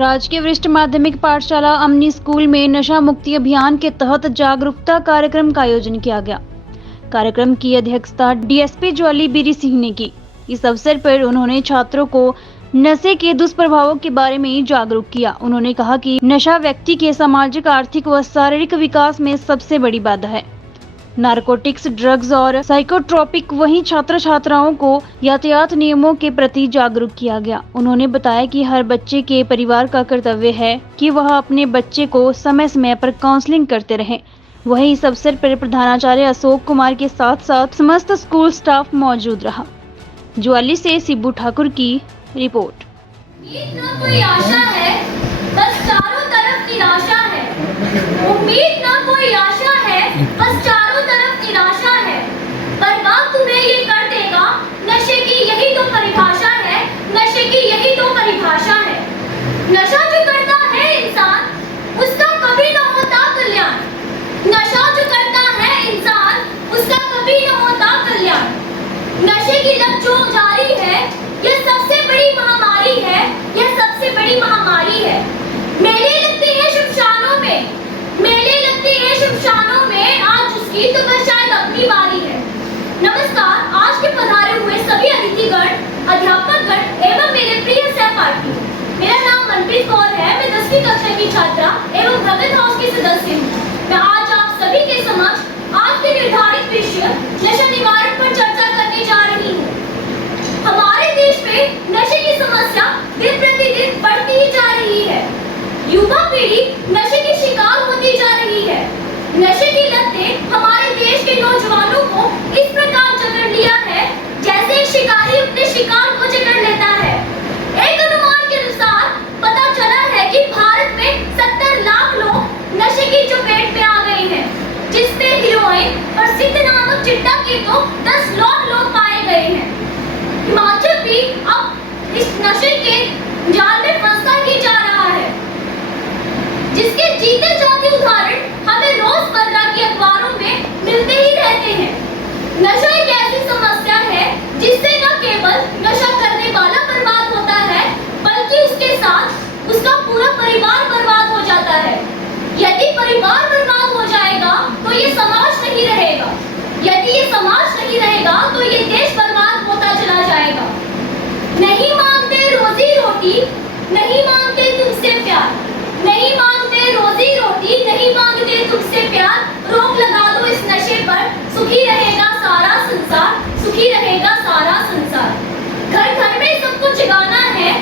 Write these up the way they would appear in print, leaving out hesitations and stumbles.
राजकीय वरिष्ठ माध्यमिक पाठशाला अमनी स्कूल में नशा मुक्ति अभियान के तहत जागरूकता कार्यक्रम का आयोजन किया गया। कार्यक्रम की अध्यक्षता डीएसपी ज्वाली बीरी सिंह ने की। इस अवसर पर उन्होंने छात्रों को नशे के दुष्प्रभावों के बारे में जागरूक किया। उन्होंने कहा कि नशा व्यक्ति के सामाजिक, आर्थिक व शारीरिक विकास में सबसे बड़ी बाधा है। नारकोटिक्स, ड्रग्स और साइकोट्रोपिक। वहीं छात्र छात्राओं को यातायात नियमों के प्रति जागरूक किया गया। उन्होंने बताया कि हर बच्चे के परिवार का कर्तव्य है कि वह अपने बच्चे को समय समय पर काउंसलिंग करते रहें। वहीं इस अवसर पर प्रधानाचार्य अशोक कुमार के साथ साथ समस्त स्कूल स्टाफ मौजूद रहा। ज्वाली से शिबू ठाकुर की रिपोर्ट। उम्मीद न कोई आशा है, बस चारों तरफ निराशा है। उम्मीद न कोई आशा है, बस चारों तरफ निराशा है। बर्बाद तुम्हें ये कर देगा, नशे की यही तो परिभाषा है, नशे की यही तो परिभाषा है। नशा जो करता है इंसान, उसका कभी न होता कल्याण। नशा जो करता है इंसान, उसका कभी न होता कल्याण। नशे की लत जो जारी है, यह सबसे बड़ी महामारी है, यह सबसे बड़ी महामारी है। मेले लगते हैं शमशानों में, मेले लगते हैं शमशानों में, आज उसकी तो बस शायद अपनी बारी है। नमस्कार, आज के पधारे हुए सभी अतिथिगण, अध्यापकगण एवं मेरे प्रिय सहपाठी। मेरा नाम मनप्रीत कौर है। मैं 10वीं कक्षा की छात्रा एवं भगत हाउस की सदस्य हूँ। मैं आज आप सभी के समक्ष आज के निर्धारित विषय नशा निवारण पर चर्चा करने जा रही हूँ। हमारे देश में नशे की समस्या दिन प्रतिदिन बढ़ती ही जा रही है। युवा पीढ़ी नशे की शिकार होती जा रही है। नशे की लत ने हमारे देश के नौजवानों को इस प्रकार जकड़ लिया है जैसे एक शिकारी अपने शिकार को जकड़ लेता है। एक अनुमान के अनुसार पता चला है कि भारत में 70 लाख लोग नशे की चपेट में आ गए हैं, जिसमें हीरोइन और सिद्ध नामक चिट्टा के तो 10 लाख लोग पाए गए हैं। हिमाचल भी अब इस नशे के जाल में फंसता ही जा रहा है, जिसके जीते जाते उदाहरण हमें रोजमर्रा की अखबारों में मिलते ही रहते हैं। नशा एक ऐसी समस्या है जिससे न केवल नशा करने वाला बर्बाद होता है, बल्कि उसके साथ उसका पूरा परिवार बर्बाद हो जाता है। यदि परिवार बर्बाद हो जाएगा तो ये समाज नहीं रहेगा। यदि ये समाज नहीं रहेगा तो ये देश बर्बाद होता चला जाएगा। नहीं मांगते रोजी रोटी, नहीं मांगते तुमसे प्यार, नहीं मांगते रोजी रोटी, नहीं मांगते तुमसे प्यार। रोक लगा दो इस नशे पर, सुखी रहेगा सारा संसार, सुखी रहेगा सारा संसार। घर घर में सबको जगाना है,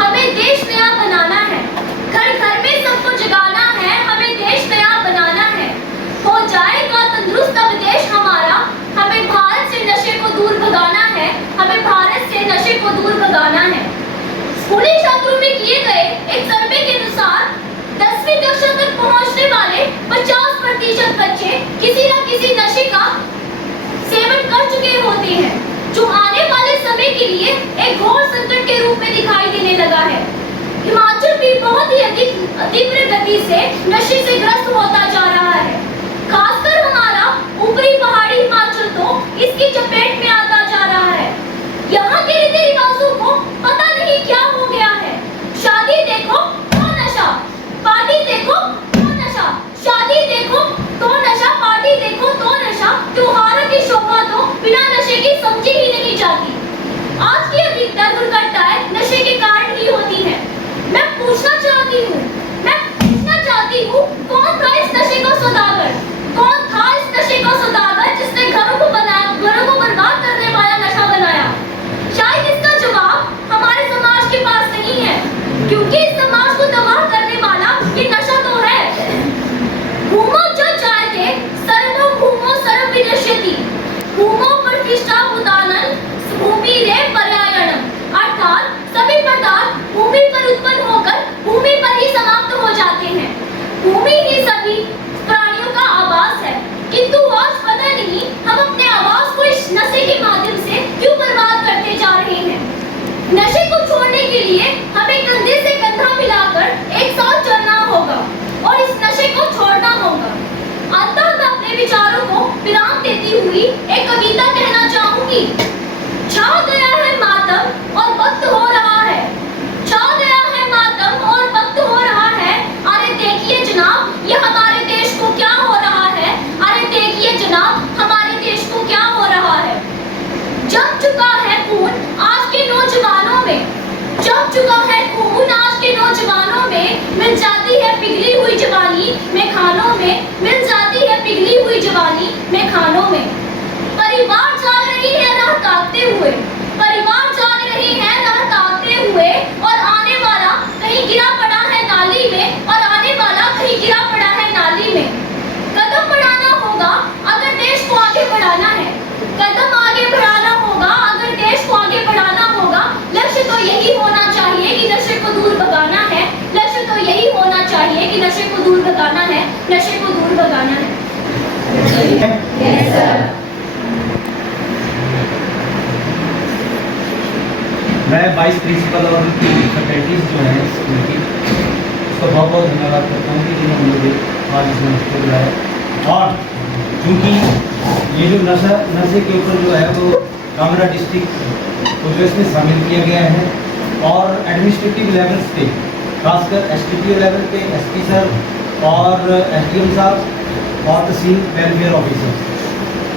हमें देश नया बनाना है। घर घर में सबको जगाना है, हमें देश नया बनाना है। हो जाएगा तंदुरुस्त अब देश हमारा, हमें भारत से नशे को दूर भगाना है, हमें भारत से नशे को दूर भगाना है। स्कूली छात्रों में किए गए एक सर्वे के अनुसार 10वीं कक्षा तक पहुंचने वाले 50% बच्चे किसी न किसी नशे का सेवन कर चुके होते हैं, जो आने वाले समय के लिए एक घोर संकट के रूप में दिखाई देने लगा है। हिमाचल भी बहुत ही अधिक तीव्र गति से नशे से ग्रस्त होता जा रहा है। खासकर हमारा ऊपरी पहाड़ी हिमाचल तो इसकी चपेट में आता जा रहा है। यहाँ के रीति रिवाजों को पता नहीं क्या हो गया है। शादी देखो तो नशा, पार्टी देखो तो नशा, शादी देखो तो नशा, पार्टी देखो तो नशा। त्योहारों की शोभा तो बिना नशे की समझी ही नहीं जाती। आज की अधिकतर दुर्घटनाएं नशे के कारण ही होती हैं। मैं पूछना चाहती हूँ, कौन था इस नशे का सौदागर? कौन था इस नशे का सौदागर जिसने घरों को बर्बाद कर वाइस प्रिंसिपल और उनकी फैकल्टीज जो हैं स्कूल की, उसका बहुत बहुत धन्यवाद करता हूँ कि जिन्होंने मुझे आज इसमें उसको बुलाया। और क्योंकि ये जो नशे के ऊपर जो है वो कांगड़ा डिस्ट्रिक्ट को जो इसमें शामिल किया गया है, और एडमिनिस्ट्रेटिव लेवल्स पे खासकर STPO लेवल पे SP सर और SDM साहब और तहसील वेलफेयर ऑफिसर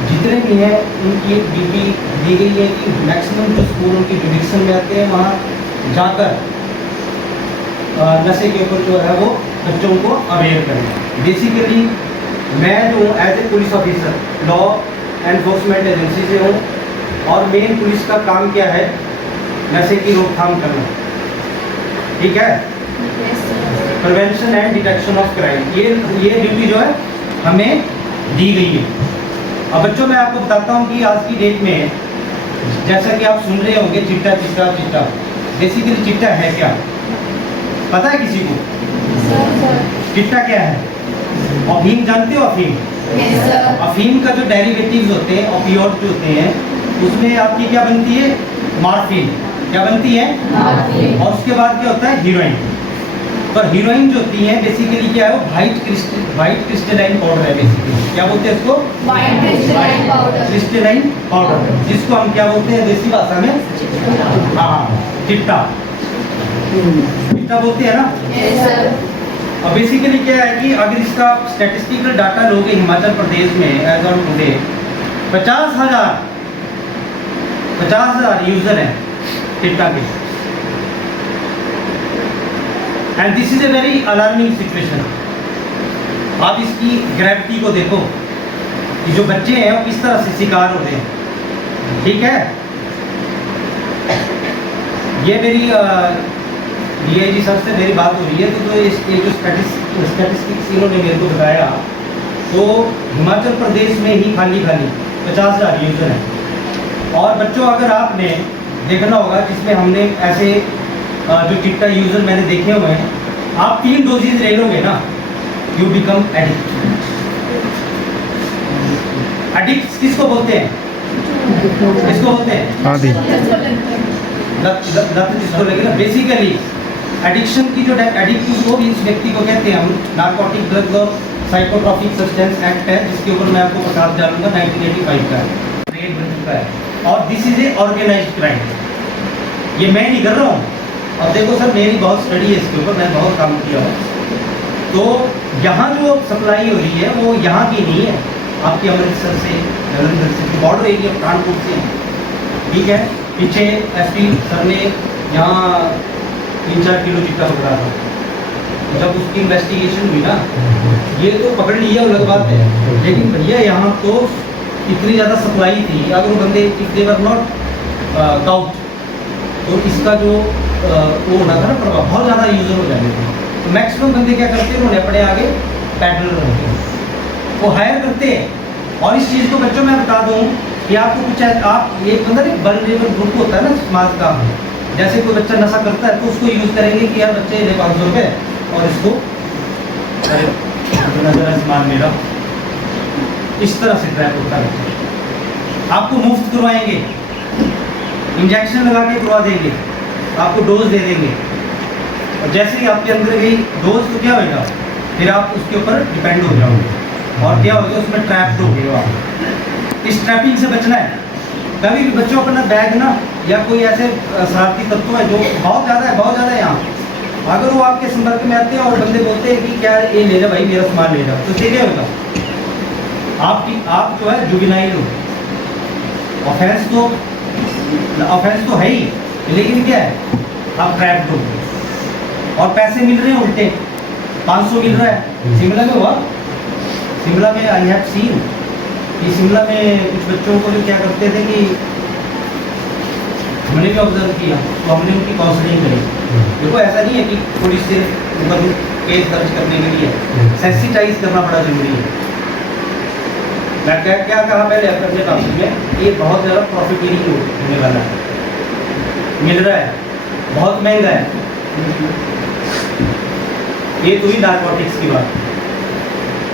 जितने भी हैं उनकी एक ड्यूटी दी गई है कि मैक्सिमम जो स्कूल उनकी जुडिक्शन में आते हैं वहाँ जाकर नशे के ऊपर जो है वो बच्चों को अवेयर करें। बेसिकली मैं जो as a police officer law enforcement agency से हूँ, और मेन पुलिस का काम क्या है, नशे की रोकथाम करना, ठीक है, prevention and detection of crime. ये ड्यूटी जो है हमें दी गई है। अब बच्चों मैं आपको बताता हूँ कि आज की डेट में जैसा कि आप सुन रहे होंगे चिट्टा चिट्टा चिट्टा, बेसिकली चिट्टा है क्या पता है किसी को? चिट्टा क्या है? अफीम जानते हो? अफीम अफीम का जो डेरिवेटिव्स होते हैं, ओपियोइड जो होते हैं, उसमें आपकी क्या बनती है? मॉर्फिन। क्या बनती है? और उसके बाद क्या होता है? हीरोइन। पर हीरोइन जो होती है बेसिकली क्या है, वो वाइट क्रिस्टलाइन पाउडर है। बेसिकली क्या बोलते हैं इसको? वाइट क्रिस्टलाइन पाउडर, जिसको हम क्या बोलते हैं देसी भाषा में? हाँ, चिट्टा। चिट्टा बोलते हैं ना। अब बेसिकली क्या है कि अगर इसका स्टैटिस्टिकल डाटा लोगे हिमाचल प्रदेश में एज ऑन टुडे 50,000 यूजर हैं चिट्टा के। And this is a very alarming situation. आप इसकी ग्रेविटी को देखो कि जो बच्चे हैं वो किस तरह से शिकार हो रहे हैं, ठीक है। ये मेरी DIG सर से मेरी बात हो रही है, तो ये जो स्टैटिस्टिक्स इन्होंने मेरे को बताया, तो हिमाचल प्रदेश में ही खाली 50,000 यूज़र हैं। और बच्चों अगर आपने देखना होगा जिसमें हमने ऐसे जो चिट्टा यूज़र मैंने देखे हुए हैं, आप 3 डोजेज ले लोगे ना, यू बिकम एडिक्ट। एडिक्ट किसको बोलते हैं? किसको बोलते हैं? लत जिसको लगे ना। बेसिकली एडिक्शन की जो एडिक्टिव को इस व्यक्ति को कहते हैं हम नार्कोटिक ड्रग्स और साइकोट्रॉपिक सब्सटेंस एक्ट है, जिसके ऊपर मैं आपको प्रकाश डालूंगा, 1985 का रेड बन चुका है। और this is a organised crime. ये मैं नहीं कर रहा हूँ। अब देखो सर, मेरी बहुत स्टडी है इसके ऊपर, मैं बहुत काम किया है। तो यहाँ जो सप्लाई हो रही है वो यहाँ की नहीं है, आपकी अमृतसर से, जलंधर से, बॉर्डर एरिया पठानकोट से, ठीक है। पीछे SP सर ने यहाँ 3-4 किलो चिट्टा पकड़ा था। जब उसकी इन्वेस्टिगेशन हुई ना, ये तो पकड़ लिया अलग बात है, लेकिन भैया यहाँ तो इतनी ज़्यादा सप्लाई थी, अगर वो बंदे if they were not cout, तो इसका जो वो होना था ना प्रभाव, बहुत ज़्यादा यूज़र हो जाते थे। तो मैक्सिमम बंदे क्या करते हैं, उन्होंने अपने आगे पैडलर रखते हैं, वो हायर करते हैं। और इस चीज़ को बच्चों मैं बता दूँ कि आपको कुछ आप ये मतलब एक वल्नरेबल ग्रुप होता है ना समाज का, जैसे कोई बच्चा नशा करता है तो उसको यूज़ करेंगे कि यार बच्चे ले 500 रुपये और इसको नजर सामान मेरा, इस तरह से ट्रैप होता है। आपको मुफ्त करवाएंगे, इंजेक्शन लगा के करवा देंगे, आपको डोज दे देंगे, और जैसे ही आपके अंदर गई डोज तो क्या होगा, फिर आप उसके ऊपर डिपेंड हो जाओगे और क्या होगा, उसमें ट्रैप्ड हो गए आप। इस ट्रैपिंग से बचना है। कभी भी बच्चों अपना बैग ना, या कोई ऐसे शरारती तत्व है जो बहुत ज़्यादा है यहाँ, अगर वो आपके संपर्क में आते हैं और बंदे बोलते हैं कि क्या ये ले जा भाई, मेरा सामान ले जा, तो ठीक है होगा, आप जो है जुबिनाइल हो। ऑफेंस तो है ही, लेकिन क्या है, आप ट्रैप्ड हो और पैसे मिल रहे हैं उल्टे, 500 मिल रहा है। शिमला में हुआ, शिमला में आई हैव सीन कि शिमला में कुछ बच्चों को जो क्या करते थे कि हमने भी ऑब्जर्व किया, तो हमने उनकी काउंसलिंग करी। देखो ऐसा नहीं है कि पुलिस से ऊपर केस दर्ज करने के लिए सेंसिटाइज करना बड़ा जरूरी है। मैं क्या कहा पहले अपने टॉपिक में, ये बहुत ज़्यादा प्रॉफिटेरिंग होने वाला है, मिल रहा है, बहुत महंगा है। ये तो ही नार्कोटिक्स की बात,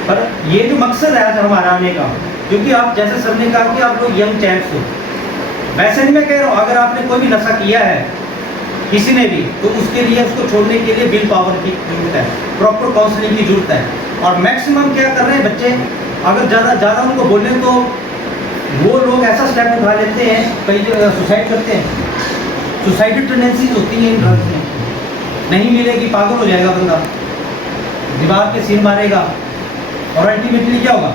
पर ये जो मकसद है आज हमारा आने का, क्योंकि आप जैसे सर ने कहा कि आप लोग यंग चैंप्स हो, वैसे नहीं मैं कह रहा हूँ, अगर आपने कोई भी नशा किया है किसी ने भी, तो उसके लिए उसको छोड़ने के लिए विल पावर की जरूरत है, प्रॉपर काउंसलिंग की जरूरत है। और मैक्सिमम क्या कर रहे हैं बच्चे, अगर ज़्यादा उनको बोलें तो वो लोग ऐसा स्टेप उठा लेते हैं, कई सुसाइड करते हैं। सुसाइडल टेंडेंसीज होती हैं इन ड्रग्स में, नहीं मिलेगी पागल हो जाएगा बंदा, दीवार के सिर मारेगा और अल्टीमेटली क्या होगा,